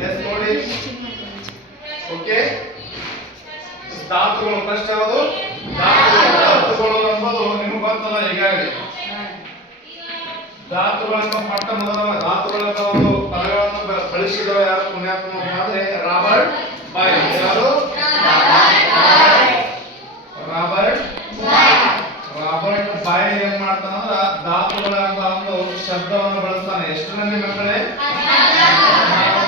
S ನೋಡಿ. Okay, ಧಾತುಗಳು first ಯಾವುದು? ಧಾತುಗಳು ಎಂಬುದು ನಿಮಗೆ ಗೊತ್ತಲ್ಲ ಈಗಾಗಲೇ. ಧಾತುಗಳನ್ನು ಮೊಟ್ಟ ಮೊದಲ ಧಾತುಗಳೆಂಬ ಒಂದು ಪದಗಳನ್ನು ಬಳಸಿದವ ಯಾರು ಪುಣ್ಯಾತ್ಮ ಅಂದ್ರೆ ರಾಬರ್ಟ್ ಬಾಯ್ಲ್. ಯಾರು? ರಾಬರ್ಟ್ ಬಾಯ್ಲ್ ಏನ್ ಮಾಡ್ತಾನಂದ್ರ ಧಾತುಗಳ ಒಂದು ಶಬ್ದವನ್ನು ಬಳಸ್ತಾನೆ. ಎಷ್ಟರಲ್ಲಿ ಮಕ್ಕಳೇ?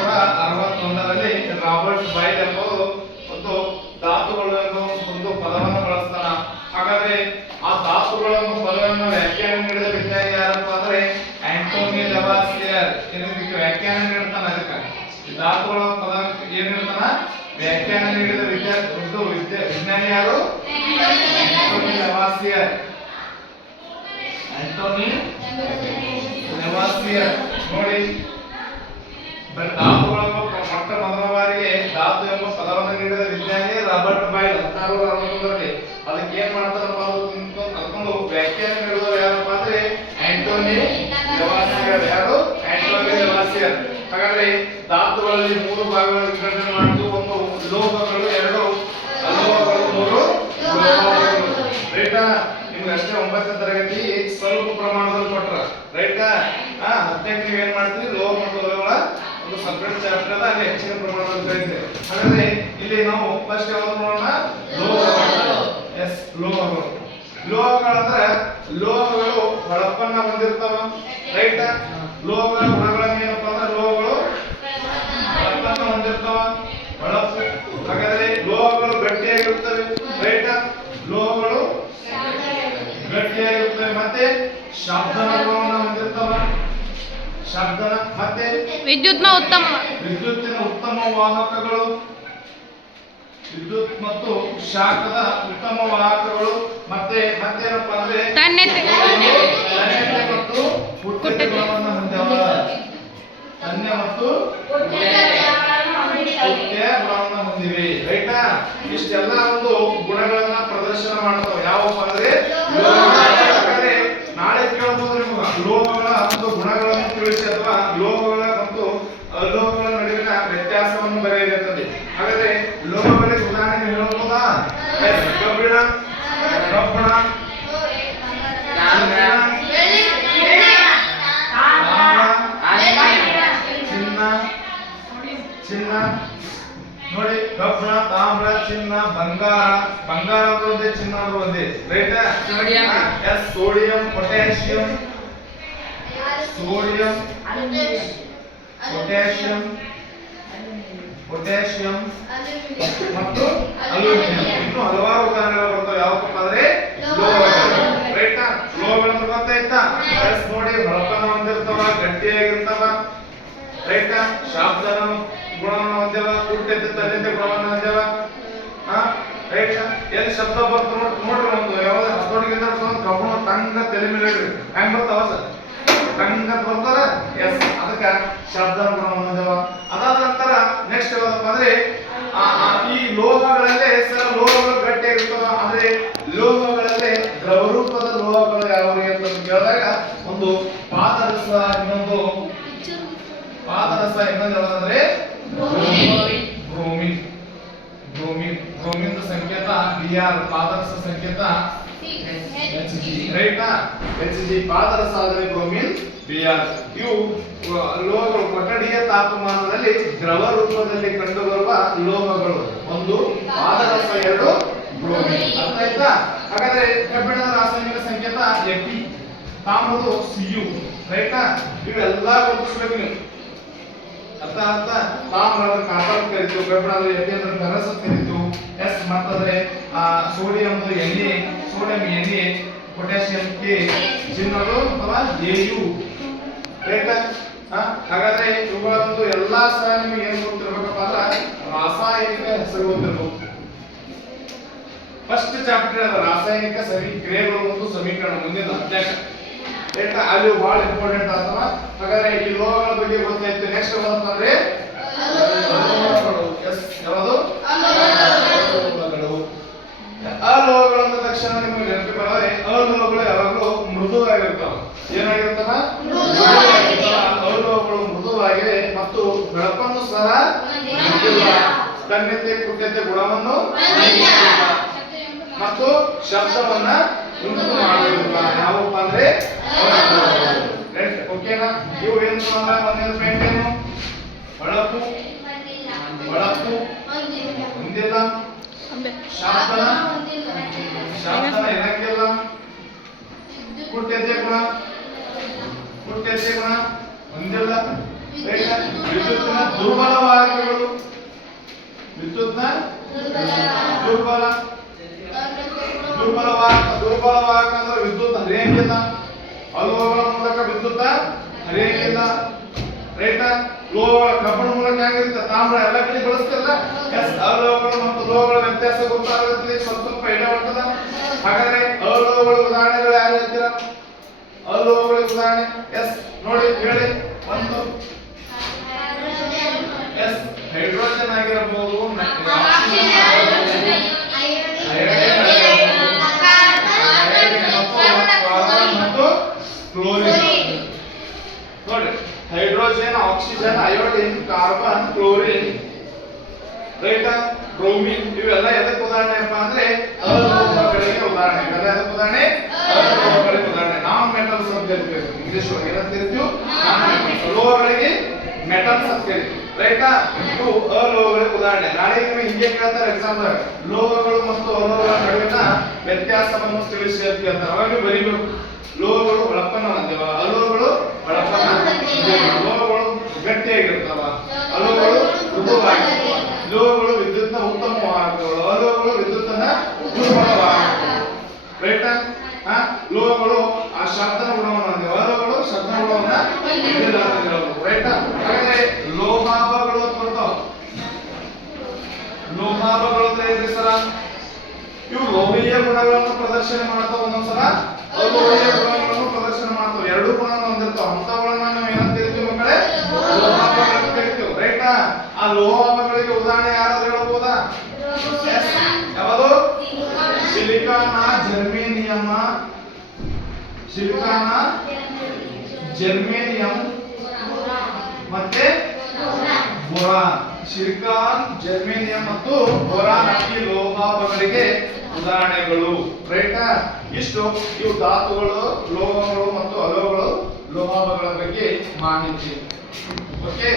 1861ರಲ್ಲಿ ರಾಬರ್ಟ್ ಬಾಯ್ಲ್ ಎಂಬುದು ಒಂದು ಧಾತುಗಳು ಎಂಬ ಒಂದು ಪದವನ್ನು ಬಳಸ್ತಾನ. ಹಾಗಾದ್ರೆ ಆ ಧಾತುಗಳನ್ನು ಪದವನ್ನು ವ್ಯಾಖ್ಯಾನ ನೀಡಿದ ವಿಜ್ಞಾನಿ ಯಾರಪ್ಪ ಅಂದ್ರೆ ಆಂಟೋನಿ ಲವಾಸಿಯರ್. ಇದಕ್ಕೆ ವ್ಯಾಖ್ಯಾನ ನೀಡ್ತಾನ. ಅದಕ್ಕೆ ಈ ಧಾತುಗಳ ಪದ ಏನ್ ಹೇಳ್ತಾನ? ವ್ಯಾಖ್ಯಾನ ನೀಡಿದ ವಿಜ್ಞಾನಿ ಯಾರು? ಆಂಟೋನಿ ಲವಾಸಿಯರ್. ಆಂಟೋನಿ ಲವಾಸಿಯರ್ ನೋಡಿ. ಧಾತುಗಳನ್ನು ಮೊಟ್ಟ ಮೊದಲ ಬಾರಿಗೆ ಧಾತು ಎಂಬ ಪದವನ್ನು ನೀಡಿದ ವಿಜ್ಞಾನಿ ರಾಬರ್ಟ್ ಬಾಯ್ಲ್ 1861ರಲ್ಲಿ. ಅದಕ್ಕೆ ಏನ್ ಮಾಡ್ತಾರಪ್ಪ ಅದಕ್ಕೊಂದು ವ್ಯಾಖ್ಯಾನ ನೀಡುವವರು ಯಾರಪ್ಪ ಅಂದ್ರೆ ಆಂಟೋನಿ ಲವಾಸಿಯರ್. ಯಾರು? ಆಂಟೋನಿ ಲವಾಸಿಯರ್. ಹಾಗಾದ್ರೆ ಧಾತುಗಳಲ್ಲಿ 3 ಭಾಗಗಳನ್ನು ವಿಂಗಡಣೆ ಮಾಡಿದ್ದು. ಒಂದು ಲೋಹಗಳು, 2 ಅಲೋಹಗಳು, 3 ಲೋಹಗಳು. ರೈಟಾ? ನಿಮ್ಗೆ ಅಷ್ಟೇ 9ನೇ ತರಗತಿ ಸ್ವಲ್ಪ ಪ್ರಮಾಣದಲ್ಲಿ ಕೊಟ್ರ. ರೈಟಾ? 10ಕ್ಕೆ ನೀವು ಏನ್ ಮಾಡ್ತೀವಿ? ಲೋಹ ಮತ್ತು ಅಲೋಹಗಳ ಒಂದು ಸಪರೇಟ್ ಚಾಪ್ಟರ್ ಅದ, ಅಲ್ಲಿ ಹೆಚ್ಚಿನ ಪ್ರಮಾಣದಲ್ಲಿ ಕಲಿತೇವೆ. ಹಾಗಾದ್ರೆ ಇಲ್ಲಿ ನಾವು ಫಸ್ಟ್ ಯಾವ್ದು ನೋಡೋಣ? ಲೋಹಗಳು. ಎಸ್, ಲೋಹಗಳು. ಲೋಹಗಳಂದ್ರೆ ಲೋಹಗಳು ಹೊಳಪನ್ನ ಹೊಂದಿರ್ತಾವ. ರೈಟಾ? ಲೋಹಗಳ ಗುಣಗಳನ್ನು ಏನಪ್ಪಾ ಅಂದ್ರೆ ಲೋಹಗಳು ಹೊಳಪನ್ನ ಹೊಂದಿರ್ತಾವ, ಹೊಳಪು. ಹಾಗಾದ್ರೆ ಲೋಹಗಳು ಗಟ್ಟಿಯಾಗಿರುತ್ತವೆ. ರೈಟಾ? ಲೋಹಗಳು ಗಟ್ಟಿಯಾಗಿರುತ್ತವೆ. ಮತ್ತೆ ಶಾಬ್ದನ ಗುಣವನ್ನು ಹೊಂದಿರ್ತಾವ. ಶಾಬ್ದನ ಮತ್ತೆ ವಿದ್ಯುತ್ತಿನ ಉತ್ತಮ ವಾಹಕಗಳು. ವಿದ್ಯುತ್ ಮತ್ತು ಶಾಖದ ಉತ್ತಮ ವಾಹಕಗಳು. ಮತ್ತೇನಪ್ಪ ಅಂದ್ರೆ ತನ್ಯತೆ ಮತ್ತು ಕುಟ್ಟೆ ಗುಣವನ್ನು ಹೊಂದಿವೆ. ತನ್ಯ ಮತ್ತು ಕುಟ್ಟೆ ಗುಣವನ್ನು ಹೊಂದಿವೆ. ರೈಟಾ? ಇಷ್ಟೆಲ್ಲ ಒಂದು ಗುಣಗಳನ್ನ ಪ್ರದರ್ಶನ ಮಾಡ್ತಾವೆ. ಯಾವಪ್ಪ ಅಂದ್ರೆ ಲೋಹಗಳು. ನಾಳೆ ಕೇಳಬಹುದು ನಿಮಗೆ ಲೋಹಗಳ ಒಂದು ಗುಣಗಳನ್ನು ತಿಳಿಸಿ ಅಥವಾ ಲೋಹಗಳ ಮತ್ತು ಅಲೋಹಗಳ ನಡುವಿನ ವ್ಯತ್ಯಾಸವನ್ನು ಬರೆಯಬೇಕಾಗುತ್ತದೆ. ಹಾಗಾದ್ರೆ ಲೋಹಗಳಿಗೆ ಉದಾಹರಣೆ ಹೇಳಬಹುದಾ? ಕಬ್ಬಿಣ, ಕಬ್ಬಣ, ಚಿನ್ನ ನೋಡಿ. ಕಬ್ಬಣ, ತಾಮ್ರ, ಚಿನ್ನ, ಬಂಗಾರ. ಬಂಗಾರ ಅಂದ್ರೆ ಒಂದೇ, ಚಿನ್ನ ಅಂದ್ರೆ ಒಂದೇ. Right? Yes, sodium, potassium, sodium, potassium ಮತ್ತು ಅಲ್ಯೂಮಿನಿಯಂ. ಇನ್ನು ಹಲವಾರು ಉದಾಹರಣೆಗಳು ಬರ್ತವೆ. ಯಾವಪ್ಪ ಅಂದ್ರೆ ಲೋಹಗಳು. ರೈಟ್? ಲೋಹಗಳು ಗೊತ್ತಾಯ್ತಾ? ಎಸ್ ನೋಡಿ, ಹೊಳಪನ್ನ ಹೊಂದಿರ್ತಾವ, ಗಟ್ಟಿಯಾಗಿರ್ತಾವ. ರೈಟ್? ಶಾಬ್ದನ ಗುಣವನ್ನು ಹೊಂದ್ಯಾವ, ಕುಟ್ಟೆದ್ದು ತನ್ಯತೆ ಗುಣವನ್ನು ಹೊಂದ್ಯಾವ. ರೈಟ್? ಎಲ್ಲಿ ಶಬ್ದ ಬರ್ತ ನೋಡ್ರಿ, ಒಂದು ಯಾವ್ದು ಹತೋಟಿಗೆ ಕಬ್ಬಣ ತಂಗ ತಲೆ ಮೇಲೆ ಇಡ್ರಿ. ಹೆಂಗ್ ಬರ್ತಾವ ಸರ್? ತಂಗ ಬರ್ತಾರ. ಎಸ್, ಅದಕ್ಕೆ ಶಬ್ದನ ಗುಣವನ್ನು ಹೊಂದ್ಯಾವ. ಅದಾದ ನಂತರ ನೆಕ್ಸ್ಟ್ ಯಾವ್ದಪ್ಪ ಅಂದ್ರೆ ಈ ಲೋಹಗಳಲ್ಲೇ ಸರ್ ಲೋಹಗಳು ಗಟ್ಟಿಯಾಗಿರ್ತಾವ. ಅಂದ್ರೆ ಲೋಹಗಳಲ್ಲೇ ದ್ರವರೂಪದ ಲೋಹಗಳು ಯಾವ್ದು ಅಂತ ಕೇಳಿದಾಗ ಒಂದು ಪಾದರಸ, ಇನ್ನೊಂದು ಯಾವ್ದಂದ್ರೆ ಬ್ರೋಮಿನ್. ಬ್ರೋಮಿನ್ ಸಂಕೇತ Br, ಪಾದರಸ ಸಂಕೇತ Hg. ರೈಟಾ? Hg ಪಾದರಸ ಆದರೆ ಬ್ರೋಮಿನ್ Br. ಇವು ಲೋಹಗಳು ಕೊಠಡಿಯ ತಾಪಮಾನದಲ್ಲಿ ದ್ರವ ರೂಪದಲ್ಲಿ ಕಂಡುಬರುವ ಲೋಹಗಳು. ಒಂದು ಪಾದರಸ, 2 ಬ್ರೋಮಿನ್. ಅರ್ಥ ಆಯ್ತಾ? ಹಾಗಾದ್ರೆ ಕಬ್ಬಿಣದ ರಾಸಾಯನಿಕ ಸಂಕೇತ Fe, ತಾಮ್ರದು Cu. ರೈಟಾ? ಇವೆಲ್ಲ ಗುರುತಿಸಬೇಕು ನೀವು. ಅರ್ಥ? ತಾಮ್ರ ಕಾಪರ್ ಕರಿತೀವಿ, ಕಬ್ಬಿಣ Fe ಅಂದ್ರೆ ಫೆರಸ್ ಕರಿತೀವಿ. ಎಸ್ ಮತ್ತಂದ್ರೆ sodium Na, sodium Na, potassium K, ಚಿನ್ನದು ಅಥವಾ Au. ರೈಟಾ? ಹಾಗಾದ್ರೆ ಇವುಗಳ ಒಂದು ಎಲ್ಲಾ ಸಹ ನಿಮಗೆ ಏನ್ ಗೊತ್ತಿರಬೇಕಪ್ಪ ಅಂದ್ರೆ ರಾಸಾಯನಿಕ ಹೆಸರು ಗೊತ್ತಿರಬೇಕು. ಫಸ್ಟ್ ಚಾಪ್ಟರ್ ಅದ ರಾಸಾಯನಿಕ ಕ್ರಿಯೆಗಳು ಮತ್ತು ಸಮೀಕರಣ, ಮುಂದಿನ ಅಧ್ಯಾಯ. ರೈಟಾ? ಅಲ್ಲಿ ಬಹಳ ಇಂಪಾರ್ಟೆಂಟ್ ಅಥವಾ. ಹಾಗಾದ್ರೆ ಈ ಲೋಹಗಳ ಬಗ್ಗೆ ಗೊತ್ತಾಯ್ತು. ನೆಕ್ಸ್ಟ್ ಏನಪ್ಪ ಅಂದ್ರೆ ಯಾವುದು? ಅಲೋಹಗಳು ಅಂದ ತಕ್ಷಣ ನಿಮಗೆ ನೆನಪು ಬರೋದ್ರೆ ಅಲೋಹಗಳು ಯಾವಾಗಲೂ ಮೃದುವಾಗಿರ್ತಾವ. ಏನಾಗಿರ್ತಾವ? ಅಲೋಹಗಳು ಮೃದುವಾಗಿವೆ ಮತ್ತು ಬೆಳಕನ್ನು ಸಹ ಹೊಂದಿಲ್ಲ. ತನ್ಯತೆ ಕೃತ್ಯತೆ ಗುಣವನ್ನು ಹೊಂದಿಲ್ಲ. ಮತ್ತು ಶಬ್ದವನ್ನ ಉಂಟು ಮಾಡುವುದಿಲ್ಲ. ಯಾವಪ್ಪ ಅಂದ್ರೆ ಓಕೆನಾ? ಇವು ಏನು ಒಂದೇ ಪಾಯಿಂಟ್ ಏನು? ಬೆಳಕು ಹೊಂದಿಲ್ಲ. ಶಾಂತನ ಇರಂಗಿಲ್ಲ. ಕೃತ್ಯತೆ ಗುಣ ಹೊಂದಿಲ್ಲ. ವಿದ್ಯುತ್ನ ದುರ್ಬಲ ವಾಹಕಗಳು. ವಿದ್ಯುತ್ನ ದುರ್ಬಲ ವಾಹಕ ಅಂದ್ರೆ ವಿದ್ಯುತ್ ಹರಿಯಂಗಿಲ್ಲ. ಅಲೋಹಗಳ ಮೂಲಕ ವಿದ್ಯುತ್ ಹರಿಯಂಗಿಲ್ಲ. ರೈಟಾ? ಲೋಹಗಳ ಕಬ್ಬಿಣ ಮೂಲಕ ಹೆಂಗಿರುತ್ತೆ? ತಾಮ್ರ ಎಲ್ಲ ಕಡೆ ಬಳಸ್ತಿರಲ್ಲ. ಎಸ್, ಅಲೋಹಗಳು ಮತ್ತು ಲೋಹಗಳ ವ್ಯತ್ಯಾಸ ಗೊತ್ತಾಗುತ್ತೆ. ಸ್ವಲ್ಪ ಐಡಿಯಾ ಬರ್ತದ. ಹಾಗಾದ್ರೆ ಅಲೋಹಗಳ ಉದಾಹರಣೆಗಳು ಯಾರು ಹೇಳ್ತೀರಾ? ಅಲೋಹಗಳ ಉದಾಹರಣೆ ಎಸ್ ನೋಡಿ ಹೇಳಿ. ಒಂದು ಎಸ್ ಹೈಡ್ರೋಜನ್ ಆಗಿರಬಹುದು, ಮತ್ತು ಕ್ಲೋರಿನ್. ನೋಡಿ, hydrogen, oxygen, iodine, carbon, chlorine, right, bromine ಇವೆಲ್ಲ ಎದಕ್ಕೆ ಉದಾಹರಣೆಪ್ಪ ಅಂದ್ರೆ ಅಲೋಹಗಳಿಗೆ ಉದಾಹರಣೆ. ಇವೆಲ್ಲ ಎದಕ್ಕೆ ಉದಾಹರಣೆ? ಅಲೋಹಗಳಿಗೆ ಉದಾಹರಣೆ. ನಾನ್ ಮೆಟಲ್ಸ್ ಅಂತ ಹೇಳ್ತೀವಿ ಇಂಗ್ಲಿಷ್ ಒಳಗೆ. ಏನಂತ ಹೇಳ್ತೀವಿ? ಅಲೋಹಗಳಿಗೆ ಮೆಟಲ್ಸ್ ಅಂತ ಹೇಳ್ತೀವಿ. ರೈಟಾ? ಇವು ಅಲೋಹಗಳಿಗೆ ಉದಾಹರಣೆ. ನಾಳೆ ನಿಮಗೆ ಹಿಂಗೆ ಕೇಳ್ತಾರೆ ಎಕ್ಸಾಮ್ ದಾಗ, ಲೋಹಗಳು ಮತ್ತು ಅಲೋಹಗಳ ನಡುವಿನ ವ್ಯತ್ಯಾಸವನ್ನು ತಿಳಿಸಿ ಅಂತ ಕೇಳ್ತಾರೆ. ಅವಾಗ ನೀವು ಬರೀಬೇಕು. ಲೋಹಗಳು ಹೊಳಪನ್ನ ಹೊಂದಿವ, ಅಲೋಹಗಳು ಹೊಳಪನ್ನ ಹೊಂದಿಲ್ಲ. ಲೋಹಗಳು ಗಟ್ಟಿಯಾಗಿರ್ತಾವ, ಅಲೋಹಗಳು ಮೃದುವಾಗಿರ್ತಾವ. ಲೋಹಗಳು ವಿದ್ಯುತ್ನ ಉತ್ತಮ ವಾಹಕಗಳು, ಅಲೋಹಗಳು ವಿದ್ಯುತ್ತನ್ನ ದುರ್ಬಲ ವಾಹಕಗಳು. ರೈಟಾ? ಲೋಹಗಳು ಆ ಶಬ್ದನ ಗುಣವನ್ನು ಹೊಂದಿವ, ಅಲೋಹಗಳು ಶಬ್ದನ ಗುಣವನ್ನ ಹೊಂದಿಲ್ಲ ಅಂತ ಹೇಳಬಹುದು. ರೈಟಾ? ಹಾಗಾದ್ರೆ ಲೋಹಾಭಗಳು ಅಂತ ಬರ್ತಾವ. ಲೋಹಾಭಗಳು ಅಂತ ಹೇಳಿದ್ರೆ ಸರ ಇವು ಲೋಹೀಯ ಗುಣಗಳನ್ನು ಪ್ರದರ್ಶನ ಮಾಡ್ತಾವ, ಒಂದೊಂದ್ಸಲ ಅಲೋಹೀಯ ಗುಣಗಳನ್ನು ಪ್ರದರ್ಶನ ಮಾಡ್ತಾವ. ಎರಡು ಗುಣವನ್ನು ಹೊಂದಿರ್ತಾವ. ಅಂತವುಗಳನ್ನ ನಾವು ಏನಂತ ಹೇಳ್ತೀವಿ ಮಕ್ಕಳೇ? ಲೋಹಾಭಗಳು ಅಂತ ಹೇಳ್ತೀವಿ. ರೈಟಾ? ಆ ಲೋಹಾಭಗಳಿಗೆ ಉದಾಹರಣೆ ಯಾರಾದ್ರೂ ಹೇಳ್ಬೋದಾ? ಯಾವುದು? ಸಿಲಿಕಾನ, ಜರ್ಮೇನಿಯಂ ಮತ್ತೆ ಬೋರಾನ್. ಸಿಲಿಕಾನ್, ಜರ್ಮೇನಿಯಂ ಮತ್ತು ಬೋರಾನ್ ಈ ಲೋಹಾಭಗಳಿಗೆ ಉದಾಹರಣೆಗಳು. ರೈಟಾ? ಇಷ್ಟು ಇವು ಧಾತುಗಳು, ಲೋಹಗಳು ಮತ್ತು ಅಲೋಹಗಳು, ಲೋಹಾಭಗಳ ಬಗ್ಗೆ ಮಾಹಿತಿ. ಓಕೆ.